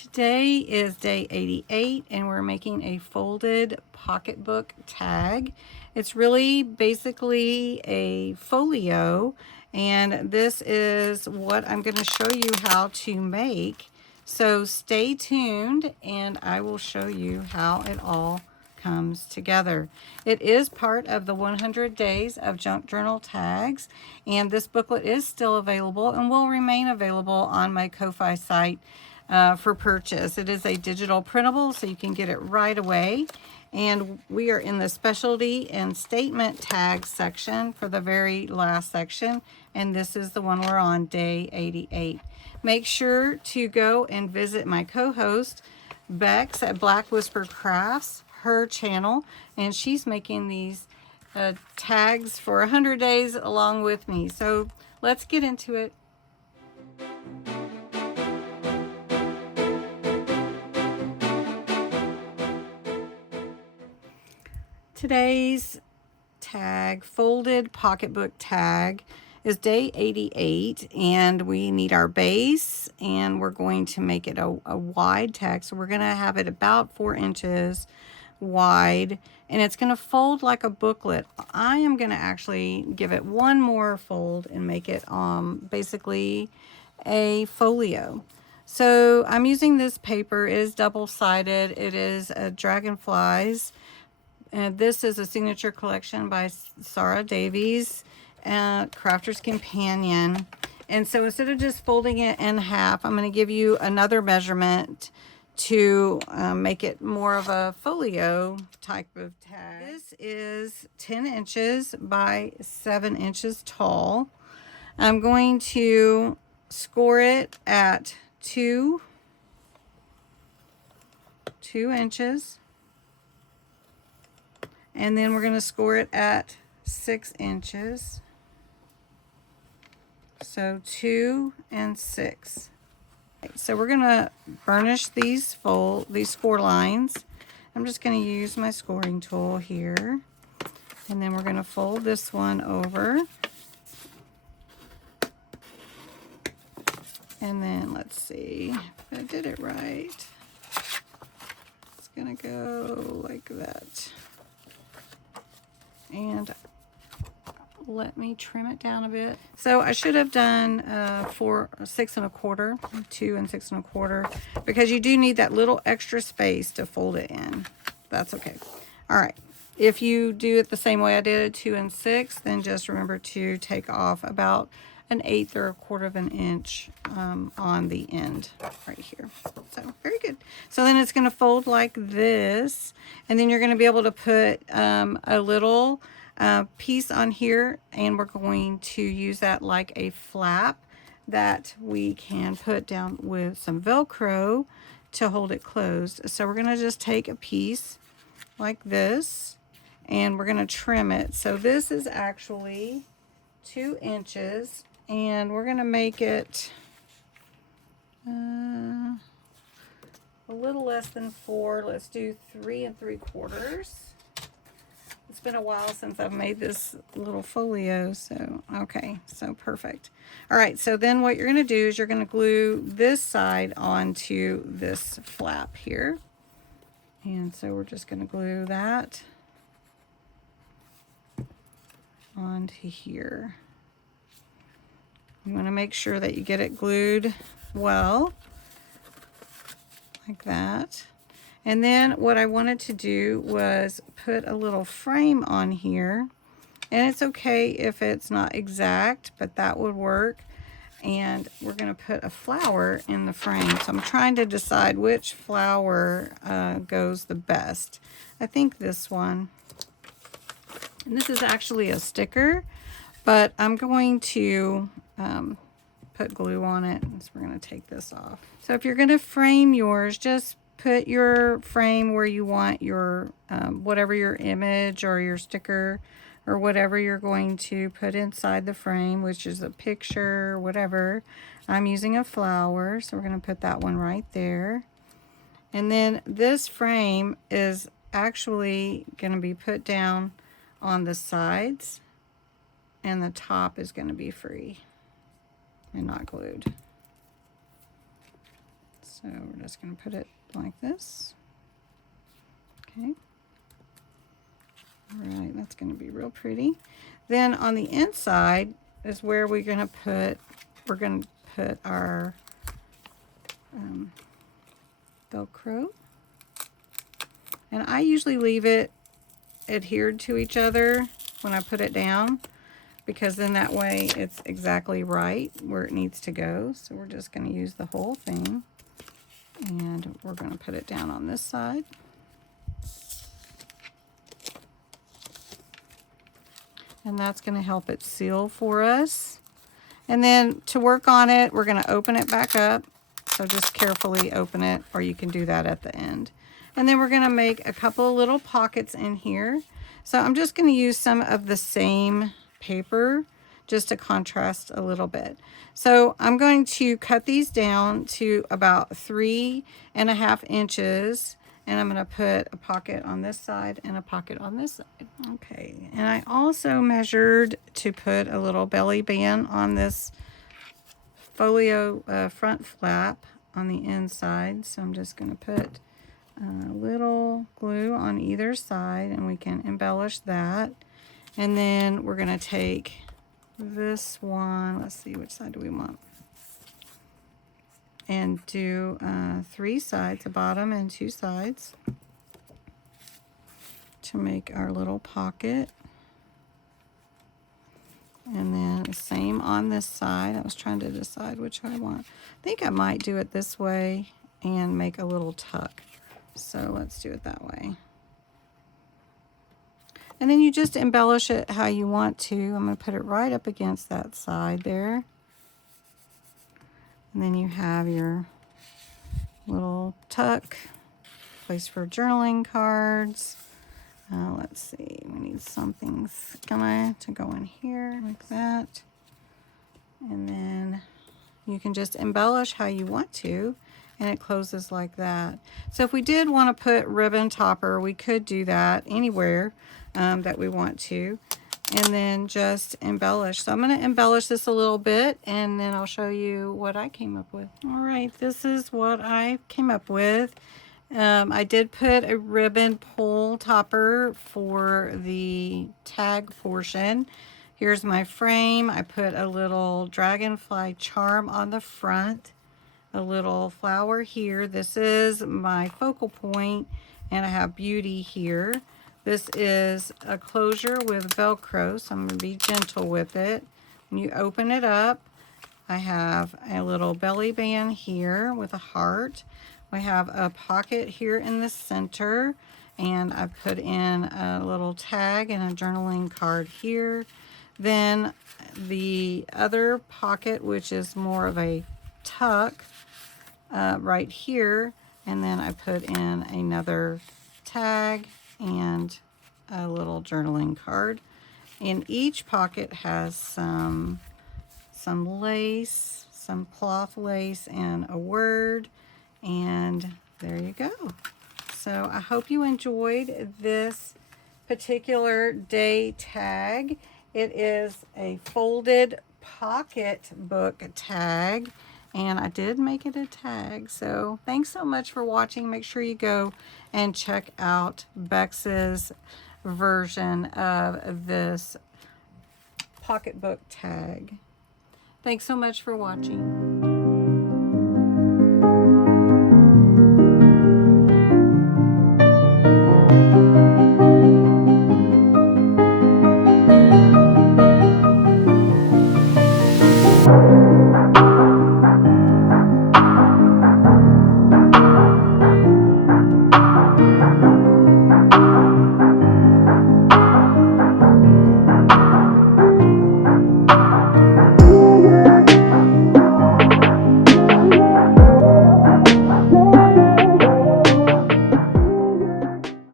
Today is day 88 and we're making a folded pocketbook tag. It's really basically a folio, and this is what I'm going to show you how to make. So stay tuned and I will show you how it all comes together. It is part of the 100 days of junk journal tags, and this booklet is still available and will remain available on my Ko-Fi site for purchase. It is a digital printable, so you can get it right away. And we are in the specialty and statement tags section for the very last section, and this is the one we're on, day 88. Make sure to go and visit my co-host Bexx at Black Whisper Crafts, her channel, and she's making these tags for 100 days along with me. So let's get into it. Today's tag, folded pocketbook tag, is day 88, and we need our base, and we're going to make it a wide tag. So we're going to have it about 4 inches wide, and it's going to fold like a booklet. I am going to actually give it one more fold and make it basically a folio. So I'm using this paper. It is double-sided. It is Dragonflies. And this is a signature collection by Sarah Davies, Crafter's Companion. And so instead of just folding it in half, I'm going to give you another measurement to make it more of a folio type of tag. This is 10 inches by 7 inches tall. I'm going to score it at 2 inches. And then we're going to score it at 6 inches. So 2 and 6. So we're going to burnish these score lines. I'm just going to use my scoring tool here. And then we're going to fold this one over. And then let's see if I did it right. It's going to go like that. And let me trim it down a bit. So I should have done 6 1/4, 2 and 6 1/4, because you do need that little extra space to fold it in. That's okay. All right. If you do it the same way I did it, 2 and 6, then just remember to take off about 1/8 or 1/4 of an inch on the end right here. So very good. So then it's going to fold like this, and then you're going to be able to put a little piece on here, and we're going to use that like a flap that we can put down with some Velcro to hold it closed. So we're going to just take a piece like this, and we're going to trim it. So this is actually 2 inches. And we're going to make it a little less than 4. Let's do 3 3/4. It's been a while since I've made this little folio, so okay, so perfect. All right, so then what you're going to do is you're going to glue this side onto this flap here. And so we're just going to glue that onto here. You want to make sure that you get it glued well, like that. And then what I wanted to do was put a little frame on here. And it's okay if it's not exact, but that would work. And we're going to put a flower in the frame. So I'm trying to decide which flower goes the best. I think this one. And this is actually a sticker, but I'm going to put glue on it, so we're going to take this off. So if you're going to frame yours, just put your frame where you want your whatever your image or your sticker or whatever you're going to put inside the frame, which is a picture or whatever. I'm using a flower, so we're going to put that one right there. And then this frame is actually going to be put down on the sides, and the top is going to be free and not glued. So we're just going to put it like this. Okay. All right, that's going to be real pretty. Then on the inside is where we're going to put our Velcro. And I usually leave it adhered to each other when I put it down, because then that way it's exactly right where it needs to go. So we're just going to use the whole thing, and we're going to put it down on this side. And that's going to help it seal for us. And then to work on it, we're going to open it back up. So just carefully open it, or you can do that at the end. And then we're going to make a couple of little pockets in here. So I'm just going to use some of the same paper just to contrast a little bit. So I'm going to cut these down to about 3.5 inches. And I'm going to put a pocket on this side and a pocket on this side. Okay, and I also measured to put a little belly band on this folio front flap on the inside. So I'm just going to put a little glue on either side, and we can embellish that. And then we're going to take this one, let's see, which side do we want? And do 3 sides, a bottom and 2 sides, to make our little pocket. And then the same on this side. I was trying to decide which I want. I think I might do it this way and make a little tuck. So let's do it that way. And then you just embellish it how you want to. I'm going to put it right up against that side there. And then you have your little tuck, place for journaling cards. Let's see, we need something to go in here like that. And then you can just embellish how you want to, and it closes like that. So if we did want to put ribbon topper, we could do that anywhere that we want to, and then just embellish. So I'm going to embellish this a little bit, and then I'll show you what I came up with. All right, this is what I came up with. I did put a ribbon pull topper for the tag portion. Here's my frame. I put a little dragonfly charm on the front, a little flower here. This is my focal point, and I have beauty here. This is a closure with Velcro, so I'm going to be gentle with it. When you open it up, I have a little belly band here with a heart. We have a pocket here in the center, and I've put in a little tag and a journaling card here. Then the other pocket, which is more of a tuck, right here, and then I put in another tag and a little journaling card. And each pocket has some lace, some cloth lace, and a word. And there you go. So I hope you enjoyed this particular day tag. It is a folded pocketbook tag, and I did make it a tag. So thanks so much for watching. Make sure you go and check out Bexx's version of this pocketbook tag. Thanks so much for watching.